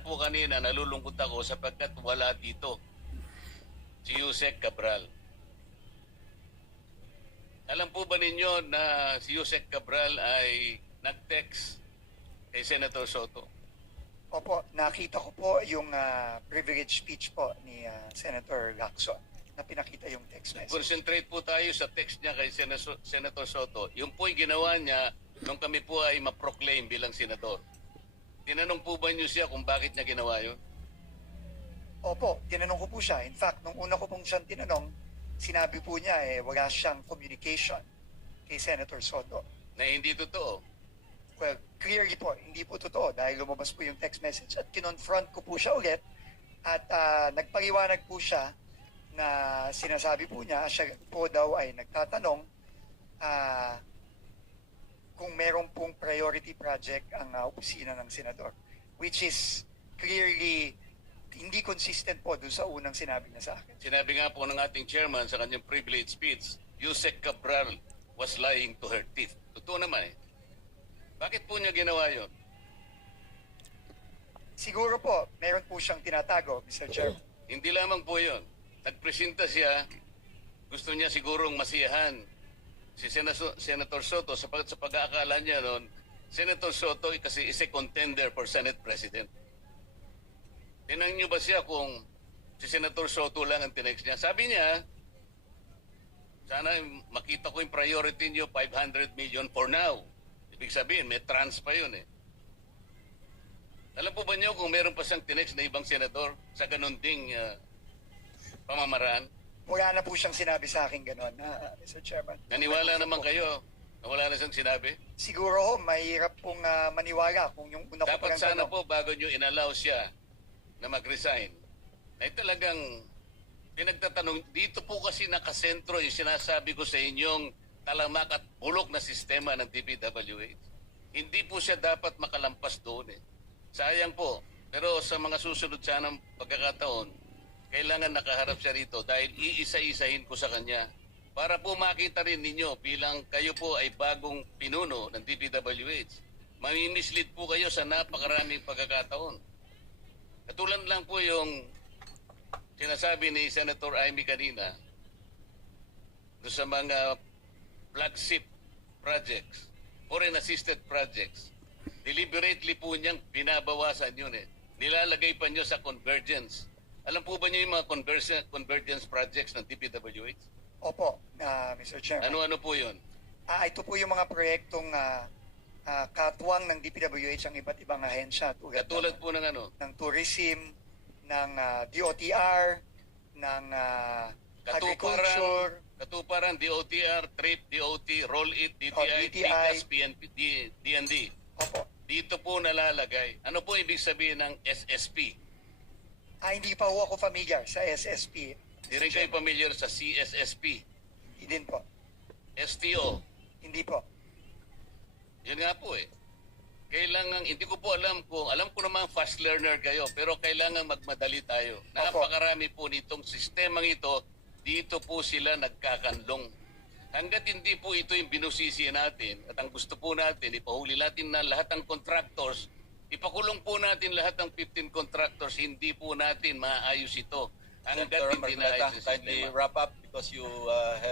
po kanina nalulungkot ako sapagkat wala dito si Yusek Cabral. Alam po ba ninyo na si Yusek Cabral ay nag-text kay Senator Soto? Opo, nakita ko po yung privilege speech po ni Senator Lacson na pinakita yung text message. Concentrate po tayo sa text niya kay Senator Soto. Yung po'y ginawa niya nung kami po ay ma-proclaim bilang senador. Tinanong po ba niyo siya kung bakit niya ginawa yun? Opo, tinanong ko po siya. In fact, nung una ko pong siyang tinanong, sinabi po niya wala siyang communication kay Senator Soto. Na hindi totoo. Well, clearly po, hindi po totoo dahil lumabas po yung text message at kinonfront ko po siya ulit at nagpaliwanag po siya na sinasabi po niya, siya po daw ay nagtatanong kung meron pong priority project ang opisina ng senador, which is clearly hindi consistent po dun sa unang sinabi niya sa akin. Sinabi nga po ng ating chairman sa kanyang privilege speech, Yusek Cabral was lying to her teeth. Totoo naman eh. Bakit po niya ginawa yun? Siguro po, meron po siyang tinatago, Mr. Chairman. Hindi lamang po yun. Nagpresenta siya, gusto niya sigurong masiyahan si Senator Soto sa pag-aakala niya noon, Senator Soto kasi is a contender for Senate President. Tinanong niyo ba siya kung si Senator Soto lang ang tinext niya? Sabi niya, sana makita ko yung priority niyo, 500 million for now. Ibig sabihin, may trans pa yun eh. Alam po ba niyo kung meron pa siyang tinext na ibang senador sa ganun ding pamamaraan? Wala na po siyang sinabi sa akin gano'n, Mr. Chairman. Naniwala naman kayo na wala na siyang sinabi? Siguro ho, mahirap pong maniwala kung yung una ko Dapat parang sana tanong. po bago niyo inallow siya na mag-resign, ay talagang pinagtatanong, dito po kasi nakasentro yung sinasabi ko sa inyong talamak at bulok na sistema ng DPWH. Hindi po siya dapat makalampas doon eh. Sayang po. Pero sa mga susunod sanang pagkakataon, kailangan nakaharap siya rito dahil iisa-isahin ko sa kanya para po makita rin ninyo bilang kayo po ay bagong pinuno ng DPWH. Mamimislead po kayo sa napakaraming pagkakataon. Katulad lang po yung sinasabi ni Senator Amy kanina doon sa mga flagship projects, foreign assisted projects. Deliberately po niyang binabawasan yun eh. Nilalagay pa niyo sa convergence. Alam po ba niyo yung mga convergence projects ng DPWH? Opo, Mr. Chairman. Ano-ano po yun? Ito po yung mga proyektong katuwang ng DPWH ang iba't ibang ahensya Katulad po ng ano? ng tourism, ng DOTR, ng agriculture, Katuparan, DOTR, TRIP, DOT, Roll It, DTI, DTI. TICAS, PNP, DND. Opo. Dito po nalalagay. Ano po ibig sabihin ng SSP? Hindi pa ho ako familiar sa SSP. Di rin kayo familiar sa CSSP, Hindi din po. STO. Hindi po. Yun nga po eh. Kailangan, hindi ko po alam ko naman fast learner kayo, pero kailangan magmadali tayo. Napakarami po nitong sistemang ito, dito po sila nagkakanlong. Hanggat hindi po ito yung binusisi natin at ang gusto po natin, ipahuli natin na lahat ng contractors, ipakulong po natin lahat ng 15 contractors, hindi po natin maayos ito. Hanggat Senator hindi Marcoleta, naayos yung kindly sistema. wrap up because you have